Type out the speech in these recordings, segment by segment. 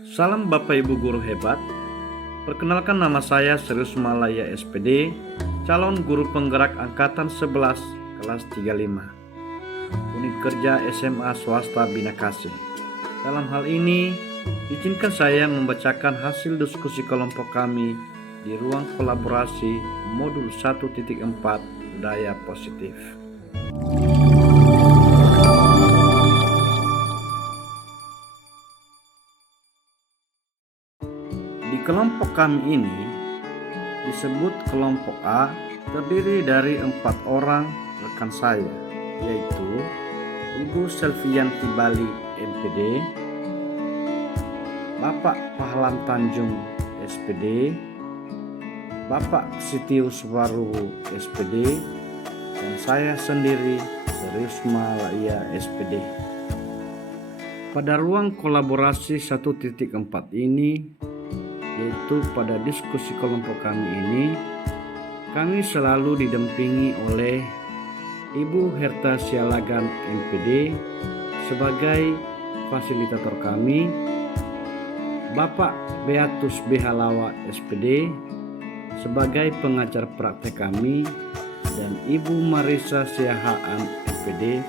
Salam Bapak Ibu Guru hebat. Perkenalkan, nama saya Serius Malaya SPD, calon guru penggerak angkatan 11 kelas 35, unit kerja SMA swasta Bina Kasih. Dalam hal ini, izinkan saya membacakan hasil diskusi kelompok kami di ruang kolaborasi modul 1.4 budaya positif. Di kelompok kami ini disebut kelompok A, terdiri dari 4 orang rekan saya, yaitu Ibu Selvianti Bali MPD, Bapak Pahlan Tanjung SPD, Bapak Sitius Waruhu SPD, dan saya sendiri Serius Malaya SPD. Pada ruang kolaborasi 1.4 ini, yaitu pada diskusi kelompok kami ini, kami selalu didampingi oleh Ibu Herta Sialagan MPD sebagai fasilitator kami, Bapak Beatus B. Halawa SPD sebagai pengajar praktek kami, dan Ibu Marisa Siahaan MPD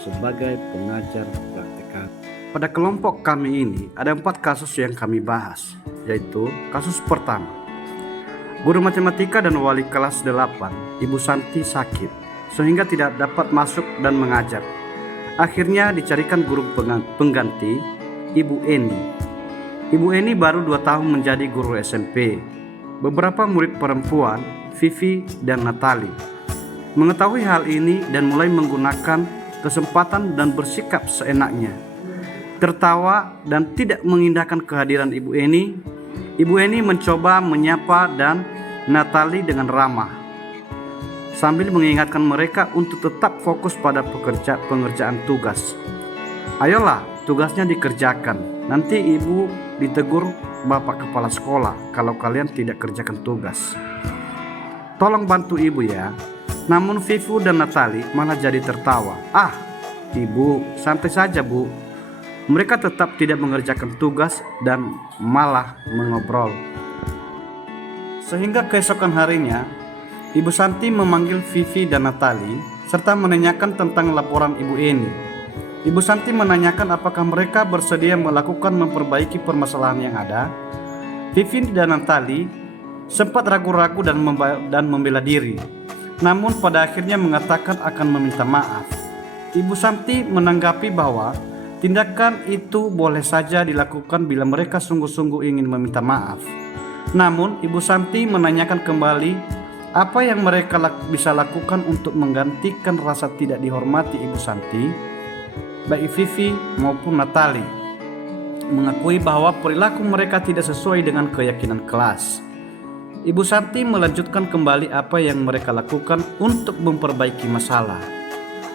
sebagai pengajar praktek kami. Pada kelompok kami ini ada 4 kasus yang kami bahas, yaitu kasus pertama, guru matematika dan wali kelas 8, Ibu Santi sakit sehingga tidak dapat masuk dan mengajar. Akhirnya dicarikan guru pengganti, Ibu Eni. Ibu Eni baru 2 tahun menjadi guru SMP. Beberapa murid perempuan, Vivi dan Natali, mengetahui hal ini dan mulai menggunakan kesempatan dan bersikap seenaknya, tertawa dan tidak mengindahkan kehadiran Ibu Eni. Ibu Eni mencoba menyapa dan Natali dengan ramah, sambil mengingatkan mereka untuk tetap fokus pada pengerjaan tugas. Ayolah, tugasnya dikerjakan. Nanti Ibu ditegur Bapak Kepala Sekolah kalau kalian tidak kerjakan tugas. Tolong bantu Ibu ya. Namun Vivu dan Natali malah jadi tertawa. Ah, Ibu, santai saja Bu. Mereka tetap tidak mengerjakan tugas dan malah mengobrol. Sehingga keesokan harinya, Ibu Santi memanggil Vivi dan Natali serta menanyakan tentang laporan Ibu Eni. Ibu Santi menanyakan apakah mereka bersedia melakukan memperbaiki permasalahan yang ada. Vivi dan Natali sempat ragu-ragu dan membela diri, namun pada akhirnya mengatakan akan meminta maaf. Ibu Santi menanggapi bahwa tindakan itu boleh saja dilakukan bila mereka sungguh-sungguh ingin meminta maaf. Namun Ibu Santi menanyakan kembali apa yang mereka bisa lakukan untuk menggantikan rasa tidak dihormati Ibu Santi. Baik Vivi maupun Natali mengakui bahwa perilaku mereka tidak sesuai dengan keyakinan kelas. Ibu Santi melanjutkan kembali apa yang mereka lakukan untuk memperbaiki masalah.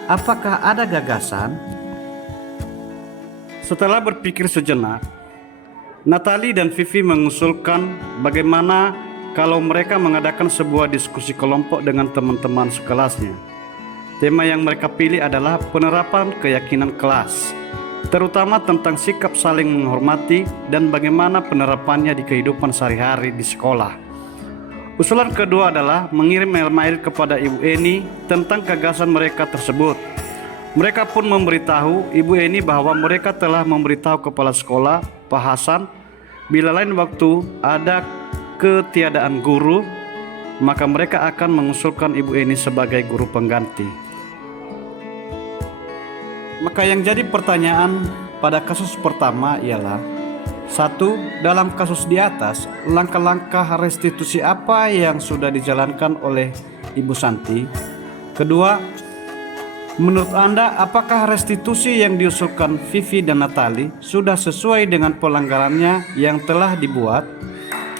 Apakah ada gagasan? Setelah berpikir sejenak, Natali dan Vivi mengusulkan bagaimana kalau mereka mengadakan sebuah diskusi kelompok dengan teman-teman sekelasnya. Tema yang mereka pilih adalah penerapan keyakinan kelas, terutama tentang sikap saling menghormati dan bagaimana penerapannya di kehidupan sehari-hari di sekolah. Usulan kedua adalah mengirim email kepada Ibu Eni tentang gagasan mereka tersebut. Mereka pun memberitahu Ibu Eni bahwa mereka telah memberitahu kepala sekolah, Pak Hasan, bila lain waktu ada ketiadaan guru, maka mereka akan mengusulkan Ibu Eni sebagai guru pengganti. Maka yang jadi pertanyaan pada kasus pertama ialah, 1. Dalam kasus di atas, langkah-langkah restitusi apa yang sudah dijalankan oleh Ibu Santi? Kedua, menurut Anda apakah restitusi yang diusulkan Vivi dan Natali sudah sesuai dengan pelanggarannya yang telah dibuat?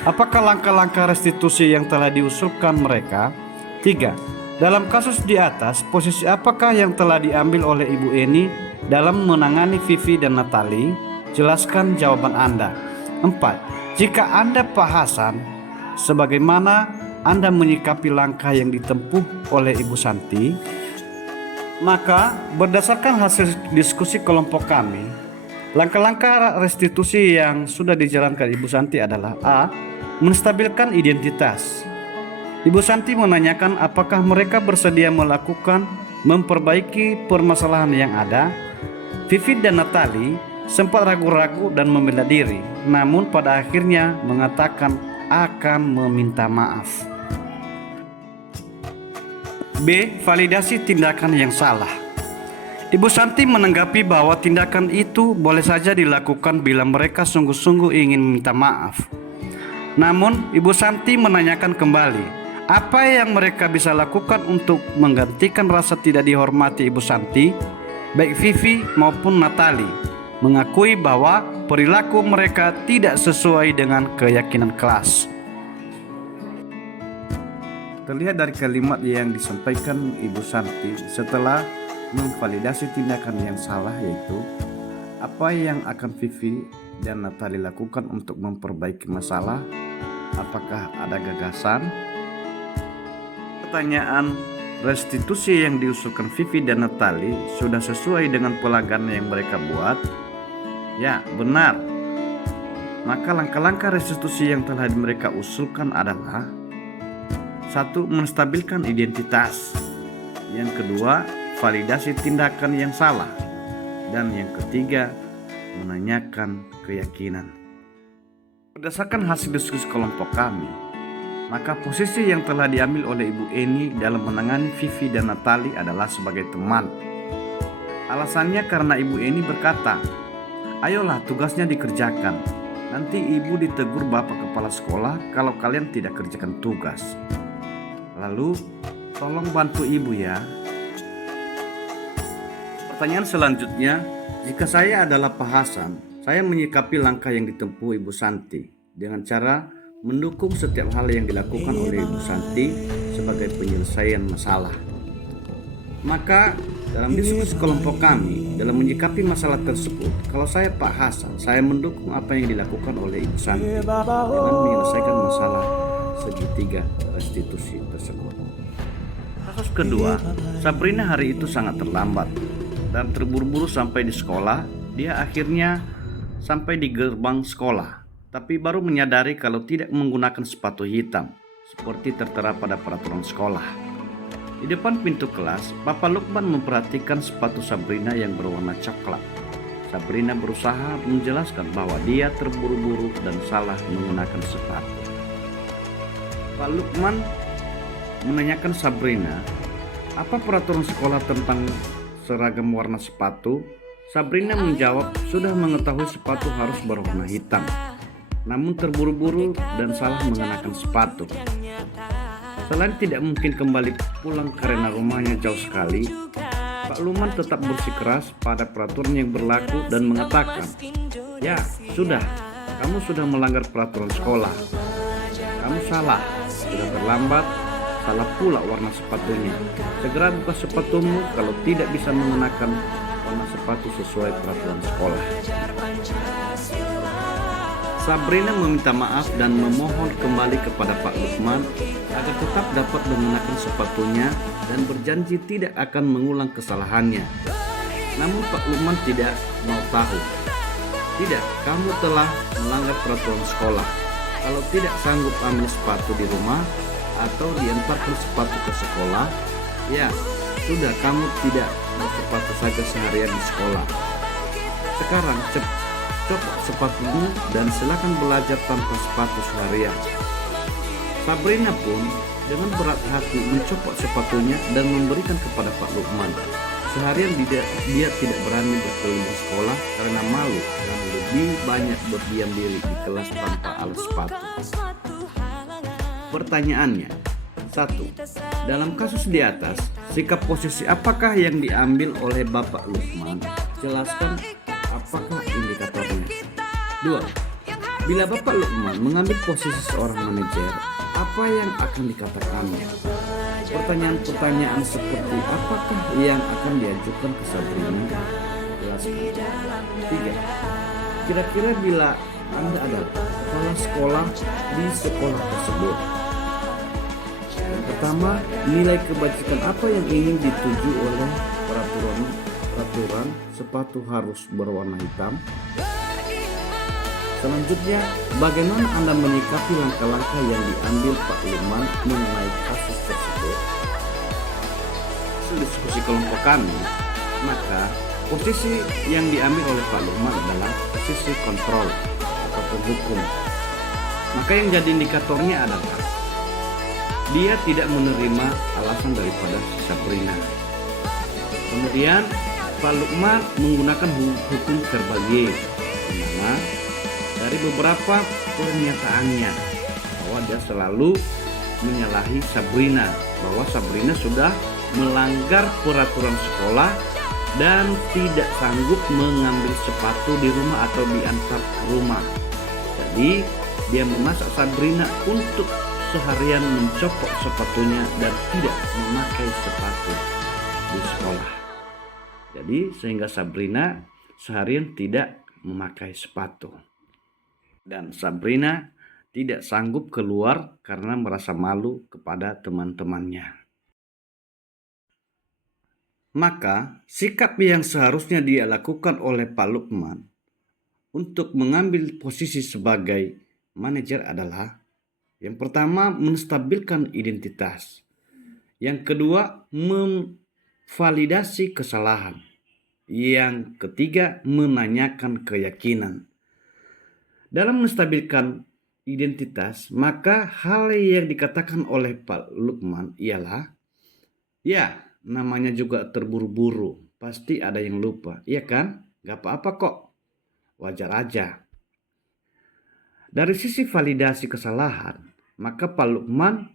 Apakah langkah-langkah restitusi yang telah diusulkan mereka? 3. Dalam kasus di atas, posisi apakah yang telah diambil oleh Ibu Eni dalam menangani Vivi dan Natali? Jelaskan jawaban Anda. 4. Jika Anda Pak Hasan, sebagaimana Anda menyikapi langkah yang ditempuh oleh Ibu Santi? Maka berdasarkan hasil diskusi kelompok kami, Langkah-langkah restitusi yang sudah dijalankan Ibu Santi adalah A. Menstabilkan identitas. Ibu Santi menanyakan apakah mereka bersedia melakukan memperbaiki permasalahan yang ada. Vivi dan Natali sempat ragu-ragu dan membela diri, namun pada akhirnya mengatakan akan meminta maaf. B. Validasi tindakan yang salah. Ibu Santi menanggapi bahwa tindakan itu boleh saja dilakukan bila mereka sungguh-sungguh ingin meminta maaf. Namun, Ibu Santi menanyakan kembali, apa yang mereka bisa lakukan untuk menggantikan rasa tidak dihormati Ibu Santi? Baik Vivi maupun Natali mengakui bahwa perilaku mereka tidak sesuai dengan keyakinan kelas. Terlihat dari kalimat yang disampaikan Ibu Santi setelah memvalidasi tindakan yang salah, yaitu apa yang akan Vivi dan Natali lakukan untuk memperbaiki masalah. Apakah ada gagasan? Pertanyaan restitusi yang diusulkan Vivi dan Natali sudah sesuai dengan pelanggaran yang mereka buat? Ya, benar. Maka langkah-langkah restitusi yang telah mereka usulkan adalah: 1. Menstabilkan identitas. Yang kedua, validasi tindakan yang salah. Dan yang ketiga, menanyakan keyakinan. Berdasarkan hasil diskusi kelompok kami, maka posisi yang telah diambil oleh Ibu Eni dalam menangani Vivi dan Natali adalah sebagai teman. Alasannya karena Ibu Eni berkata, ayolah tugasnya dikerjakan. Nanti Ibu ditegur Bapak Kepala Sekolah kalau kalian tidak kerjakan tugas. Lalu, tolong bantu Ibu ya. Pertanyaan selanjutnya, jika saya adalah Pak Hasan, saya menyikapi langkah yang ditempuh Ibu Santi dengan cara mendukung setiap hal yang dilakukan oleh Ibu Santi sebagai penyelesaian masalah. Maka dalam diskusi kelompok kami dalam menyikapi masalah tersebut, kalau saya Pak Hasan, saya mendukung apa yang dilakukan oleh Ibu Santi dengan menyelesaikan masalah segitiga restitusi tersebut. Kasus kedua, Sabrina hari itu sangat terlambat dan terburu-buru sampai di sekolah. Dia akhirnya sampai di gerbang sekolah, tapi baru menyadari kalau tidak menggunakan sepatu hitam seperti tertera pada peraturan sekolah. Di depan pintu kelas, Bapak Lukman memperhatikan sepatu Sabrina yang berwarna coklat. Sabrina berusaha menjelaskan bahwa dia terburu-buru dan salah menggunakan sepatu. Pak Lukman menanyakan Sabrina, apa peraturan sekolah tentang seragam warna sepatu? Sabrina menjawab sudah mengetahui sepatu harus berwarna hitam, namun terburu-buru dan salah mengenakan sepatu. Selain tidak mungkin kembali pulang karena rumahnya jauh sekali, Pak Luman tetap bersikeras pada peraturan yang berlaku dan mengatakan, ya sudah, kamu sudah melanggar peraturan sekolah. Kamu salah, sudah terlambat, salah pula warna sepatunya. Segera buka sepatumu kalau tidak bisa mengenakan warna sepatu sesuai peraturan sekolah. Sabrina meminta maaf dan memohon kembali kepada Pak Lukman agar tetap dapat mengenakan sepatunya dan berjanji tidak akan mengulang kesalahannya. Namun Pak Lukman tidak mau tahu. Tidak, kamu telah melanggar peraturan sekolah. Kalau tidak sanggup ambil sepatu di rumah atau diantarkan sepatu ke sekolah, ya sudah, kamu tidak bersepatu saja seharian di sekolah. Sekarang copot sepatumu dan silakan belajar tanpa sepatu seharian. Sabrina pun dengan berat hati mencopot sepatunya dan memberikan kepada Pak Lukman. Seharian dia tidak berani berkeliling sekolah karena malu dan lebih banyak berdiam diri di kelas tanpa alas sepatu. Pertanyaannya, 1. Dalam kasus di atas, sikap posisi apakah yang diambil oleh Bapak Lukman? Jelaskan apakah indikatornya. 2. Bila Bapak Lukman mengambil posisi seorang manajer, apa yang akan dikatakannya? Pertanyaan-pertanyaan seperti apakah yang akan diajukan ke Sabrina? Jelaskan. 3. Kira-kira bila Anda adalah kepala sekolah di sekolah tersebut, yang pertama, nilai kebajikan apa yang ingin dituju oleh peraturan peraturan sepatu harus berwarna hitam? Selanjutnya, bagaimana Anda menyikapi langkah-langkah yang diambil Pak Lukman mengenai kasus tersebut? Hasil diskusi kelompok kami, maka posisi yang diambil oleh Pak Lukman adalah posisi kontrol atau penghukum. Maka yang jadi indikatornya adalah dia tidak menerima alasan daripada Sabrina. Kemudian Pak Lukman menggunakan hukum Chevalier, di mana dari beberapa pernyataannya bahwa dia selalu menyalahi Sabrina, bahwa Sabrina sudah melanggar peraturan sekolah dan tidak sanggup mengambil sepatu di rumah atau diantar ke rumah. Jadi dia memasak Sabrina untuk seharian mencopot sepatunya dan tidak memakai sepatu di sekolah. Jadi sehingga Sabrina seharian tidak memakai sepatu. Dan Sabrina tidak sanggup keluar karena merasa malu kepada teman-temannya. Maka sikap yang seharusnya dia lakukan oleh Pak Lukman untuk mengambil posisi sebagai manajer adalah yang pertama menstabilkan identitas, yang kedua memvalidasi kesalahan, yang ketiga menanyakan keyakinan. Dalam menstabilkan identitas, maka hal yang dikatakan oleh Pak Lukman ialah, ya namanya juga terburu-buru, pasti ada yang lupa, iya kan? Gak apa-apa kok, wajar aja. Dari sisi validasi kesalahan, maka Pak Lukman,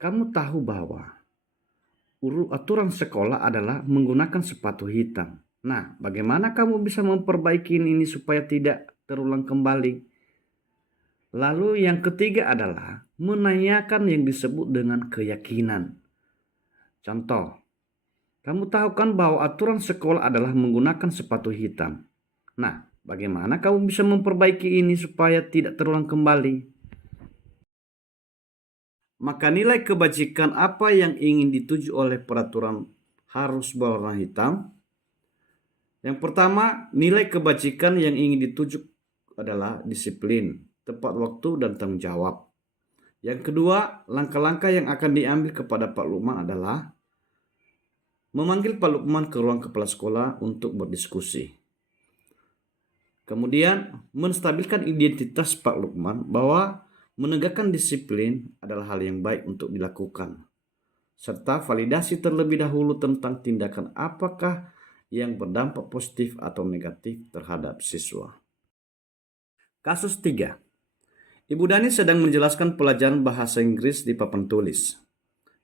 kamu tahu bahwa aturan sekolah adalah menggunakan sepatu hitam. Nah, bagaimana kamu bisa memperbaiki ini supaya tidak terulang kembali? Lalu yang ketiga adalah menanyakan yang disebut dengan keyakinan. Contoh, kamu tahu kan bahwa aturan sekolah adalah menggunakan sepatu hitam. Nah, bagaimana kamu bisa memperbaiki ini supaya tidak terulang kembali? Maka nilai kebajikan apa yang ingin dituju oleh peraturan harus berwarna hitam? Yang pertama, nilai kebajikan yang ingin dituju adalah disiplin, tepat waktu, dan tanggung jawab. Yang kedua, langkah-langkah yang akan diambil kepada Pak Lukman adalah memanggil Pak Lukman ke ruang kepala sekolah untuk berdiskusi. Kemudian, menstabilkan identitas Pak Lukman bahwa menegakkan disiplin adalah hal yang baik untuk dilakukan, serta validasi terlebih dahulu tentang tindakan apakah yang berdampak positif atau negatif terhadap siswa. Kasus 3. Ibu Dani sedang menjelaskan pelajaran bahasa Inggris di papan tulis.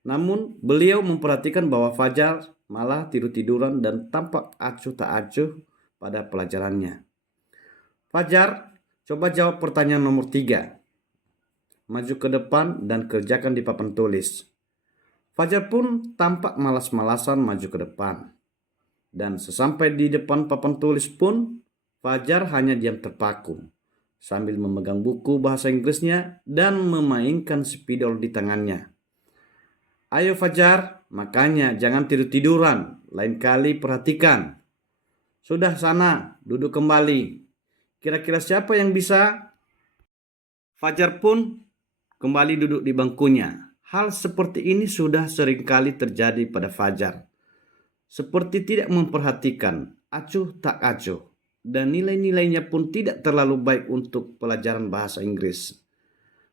Namun, beliau memperhatikan bahwa Fajar malah tidur-tiduran dan tampak acuh tak acuh pada pelajarannya. Fajar, coba jawab pertanyaan nomor 3. Maju ke depan dan kerjakan di papan tulis. Fajar pun tampak malas-malasan maju ke depan. Dan sesampai di depan papan tulis pun, Fajar hanya diam terpaku, sambil memegang buku bahasa Inggrisnya dan memainkan spidol di tangannya. Ayo Fajar, makanya jangan tidur-tiduran, lain kali perhatikan. Sudah sana, duduk kembali. Kira-kira siapa yang bisa? Fajar pun kembali duduk di bangkunya. Hal seperti ini sudah seringkali terjadi pada Fajar. Seperti tidak memperhatikan, acuh tak acuh, dan nilai-nilainya pun tidak terlalu baik untuk pelajaran bahasa Inggris.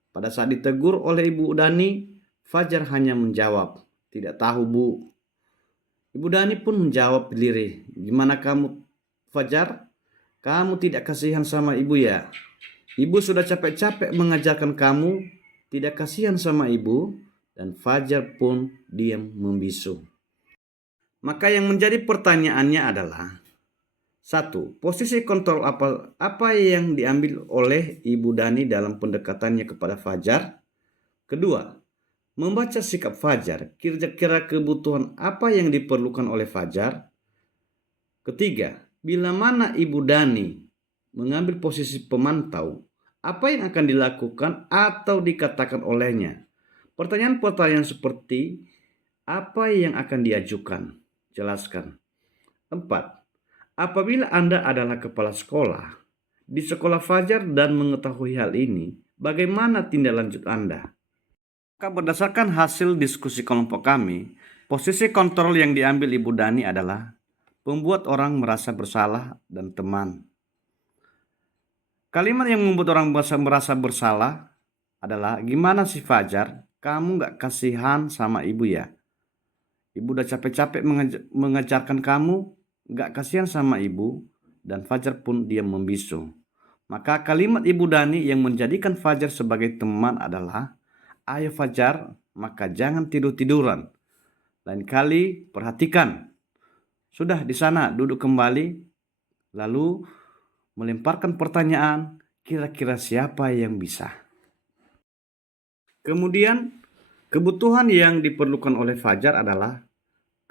Pada saat ditegur oleh Ibu Dani, Fajar hanya menjawab, "Tidak tahu, Bu." Ibu Dani pun menjawab lirih, "Gimana kamu, Fajar? Kamu tidak kasihan sama ibu ya? Ibu sudah capek-capek mengajarkan kamu. Tidak kasihan sama ibu?" Dan Fajar pun diam membisu. Maka yang menjadi pertanyaannya adalah, 1. Posisi kontrol apa yang diambil oleh Ibu Dani dalam pendekatannya kepada Fajar? Kedua, membaca sikap Fajar, kira-kira kebutuhan apa yang diperlukan oleh Fajar? Ketiga, bila mana Ibu Dani mengambil posisi pemantau, apa yang akan dilakukan atau dikatakan olehnya? Pertanyaan-pertanyaan seperti apa yang akan diajukan? Jelaskan. 4. Apabila Anda adalah kepala sekolah di sekolah Fajar dan mengetahui hal ini, bagaimana tindak lanjut Anda? Maka berdasarkan hasil diskusi kelompok kami, posisi kontrol yang diambil Ibu Dani adalah membuat orang merasa bersalah dan teman. Kalimat yang membuat orang merasa bersalah adalah, gimana sih Fajar, kamu gak kasihan sama ibu ya? Ibu udah capek-capek mengajarkan kamu, gak kasihan sama ibu, dan Fajar pun diam membisu. Maka kalimat Ibu Dani yang menjadikan Fajar sebagai teman adalah, ayo Fajar, maka jangan tidur-tiduran. Lain kali perhatikan. Sudah di sana duduk kembali, lalu melemparkan pertanyaan, kira-kira siapa yang bisa. Kemudian kebutuhan yang diperlukan oleh Fajar adalah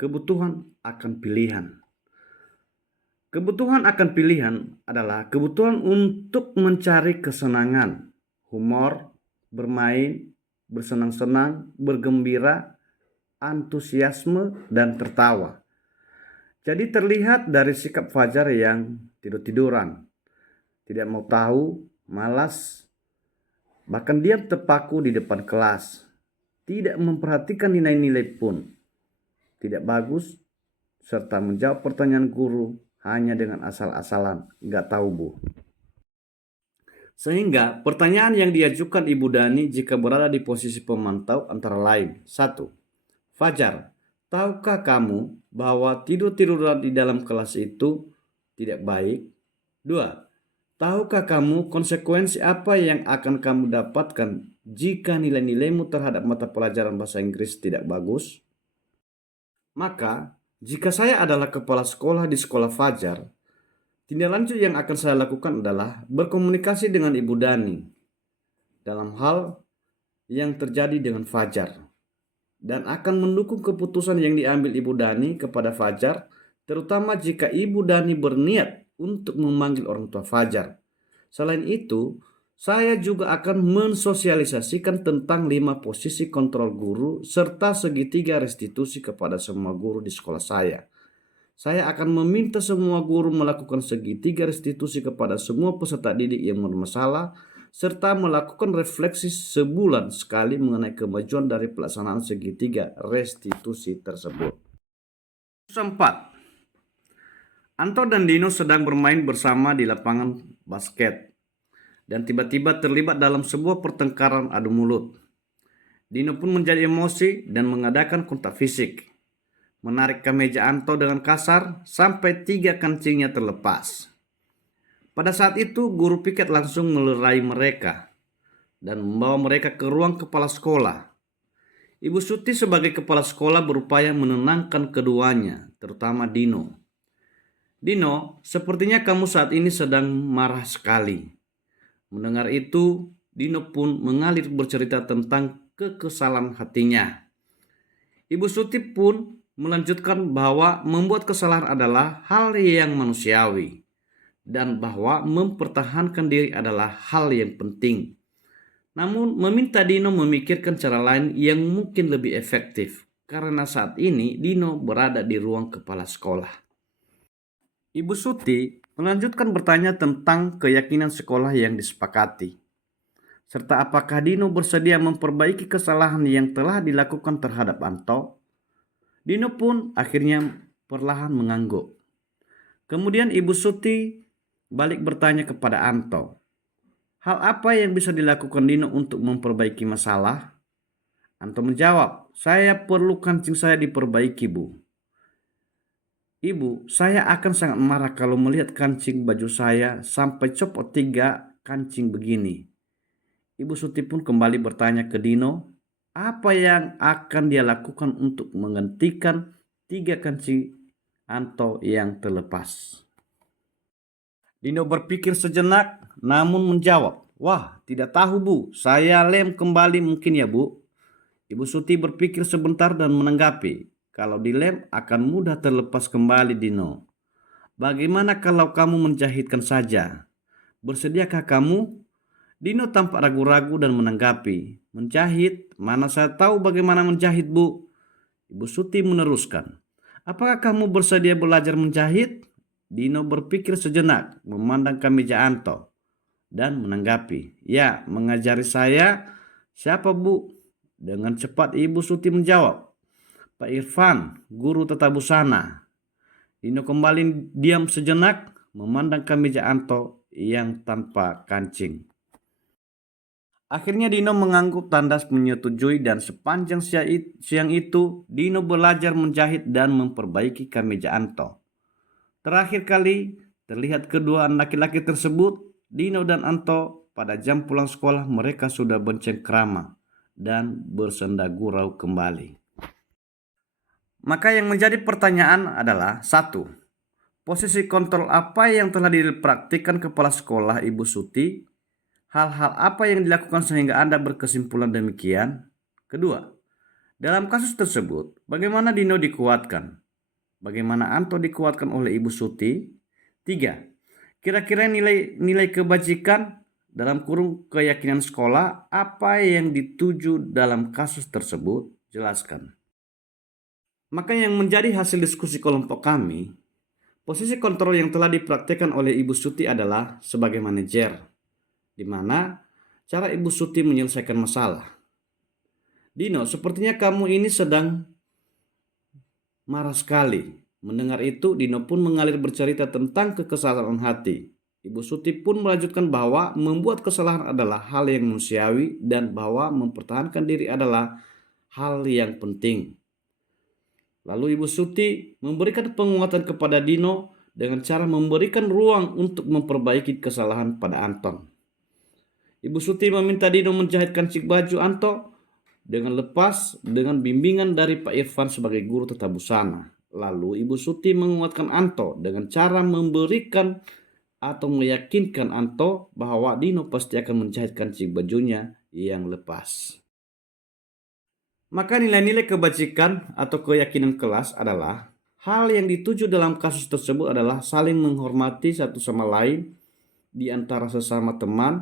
kebutuhan akan pilihan. Kebutuhan akan pilihan adalah kebutuhan untuk mencari kesenangan, humor, bermain, bersenang-senang, bergembira, antusiasme, dan tertawa. Jadi terlihat dari sikap Fajar yang tidur-tiduran, tidak mau tahu, malas, bahkan diam terpaku di depan kelas, tidak memperhatikan nilai-nilai pun, tidak bagus, serta menjawab pertanyaan guru hanya dengan asal-asalan, nggak tahu Bu. Sehingga pertanyaan yang diajukan Ibu Dani jika berada di posisi pemantau antara lain. 1. Fajar, tahukah kamu bahwa tidur-tiduran di dalam kelas itu tidak baik? 2. Tahukah kamu konsekuensi apa yang akan kamu dapatkan jika nilai-nilaimu terhadap mata pelajaran bahasa Inggris tidak bagus? Maka, jika saya adalah kepala sekolah di sekolah Fajar, tindak lanjut yang akan saya lakukan adalah berkomunikasi dengan Ibu Dani dalam hal yang terjadi dengan Fajar, dan akan mendukung keputusan yang diambil Ibu Dani kepada Fajar, terutama jika Ibu Dani berniat untuk memanggil orang tua Fajar. Selain itu, saya juga akan mensosialisasikan tentang 5 posisi kontrol guru serta segitiga restitusi kepada semua guru di sekolah saya. Saya akan meminta semua guru melakukan segitiga restitusi kepada semua peserta didik yang bermasalah, serta melakukan refleksi sebulan sekali mengenai kemajuan dari pelaksanaan segitiga restitusi tersebut. 4. Anto dan Dino sedang bermain bersama di lapangan basket dan tiba-tiba terlibat dalam sebuah pertengkaran adu mulut. Dino pun menjadi emosi dan mengadakan kontak fisik, menarik kemeja Anto dengan kasar sampai 3 kancingnya terlepas. Pada saat itu guru piket langsung melerai mereka dan membawa mereka ke ruang kepala sekolah. Ibu Suti sebagai kepala sekolah berupaya menenangkan keduanya, terutama Dino. Dino, sepertinya kamu saat ini sedang marah sekali. Mendengar itu, Dino pun mengalir bercerita tentang kekesalan hatinya. Ibu Suti pun melanjutkan bahwa membuat kesalahan adalah hal yang manusiawi dan bahwa mempertahankan diri adalah hal yang penting. Namun meminta Dino memikirkan cara lain yang mungkin lebih efektif karena saat ini Dino berada di ruang kepala sekolah. Ibu Suti melanjutkan bertanya tentang keyakinan sekolah yang disepakati, serta apakah Dino bersedia memperbaiki kesalahan yang telah dilakukan terhadap Anto. Dino pun akhirnya perlahan mengangguk. Kemudian Ibu Suti balik bertanya kepada Anto, hal apa yang bisa dilakukan Dino untuk memperbaiki masalah? Anto menjawab, saya perlu kancing saya diperbaiki Bu. Ibu, saya akan sangat marah kalau melihat kancing baju saya sampai copot 3 kancing begini. Ibu Suti pun kembali bertanya ke Dino, apa yang akan dia lakukan untuk menggantikan 3 kancing Anto yang terlepas. Dino berpikir sejenak namun menjawab, wah tidak tahu Bu, saya lem kembali mungkin ya Bu. Ibu Suti berpikir sebentar dan menanggapi, kalau dilem akan mudah terlepas kembali Dino. Bagaimana kalau kamu menjahitkan saja? Bersediakah kamu? Dino tampak ragu-ragu dan menanggapi, menjahit? Mana saya tahu bagaimana menjahit Bu. Ibu Suti meneruskan, apakah kamu bersedia belajar menjahit? Dino berpikir sejenak, memandang ke meja Anto, dan menanggapi, "Ya, mengajari saya. Siapa, Bu?" Dengan cepat Ibu Suti menjawab, "Pak Irfan, guru tata busana." Dino kembali diam sejenak, memandang ke meja Anto yang tanpa kancing. Akhirnya Dino mengangguk tanda menyetujui dan sepanjang siang itu Dino belajar menjahit dan memperbaiki kemeja Anto. Terakhir kali terlihat kedua anak laki-laki tersebut, Dino dan Anto, pada jam pulang sekolah mereka sudah bercengkrama dan bersenda gurau kembali. Maka yang menjadi pertanyaan adalah, satu, posisi kontrol apa yang telah dipraktikkan kepala sekolah Ibu Suti? Hal-hal apa yang dilakukan sehingga Anda berkesimpulan demikian? Kedua, dalam kasus tersebut, bagaimana Dino dikuatkan? Bagaimana Anto dikuatkan oleh Ibu Suti? Tiga, kira-kira nilai kebajikan dalam kurung keyakinan sekolah apa yang dituju dalam kasus tersebut? Jelaskan. Maka yang menjadi hasil diskusi kelompok kami, posisi kontrol yang telah dipraktikkan oleh Ibu Suti adalah sebagai manajer, di mana cara Ibu Suti menyelesaikan masalah. Dino, sepertinya kamu ini sedang marah sekali. Mendengar itu, Dino pun mengalir bercerita tentang kekesalan hati. Ibu Suti pun melanjutkan bahwa membuat kesalahan adalah hal yang manusiawi dan bahwa mempertahankan diri adalah hal yang penting. Lalu Ibu Suti memberikan penguatan kepada Dino dengan cara memberikan ruang untuk memperbaiki kesalahan pada Anton. Ibu Suti meminta Dino menjahitkan cik baju Anto dengan lepas dengan bimbingan dari Pak Irfan sebagai guru tata busana. Lalu Ibu Suti menguatkan Anto dengan cara memberikan atau meyakinkan Anto bahwa Dino pasti akan menjahitkan cik bajunya yang lepas. Maka nilai-nilai kebajikan atau keyakinan kelas adalah hal yang dituju dalam kasus tersebut adalah saling menghormati satu sama lain di antara sesama teman,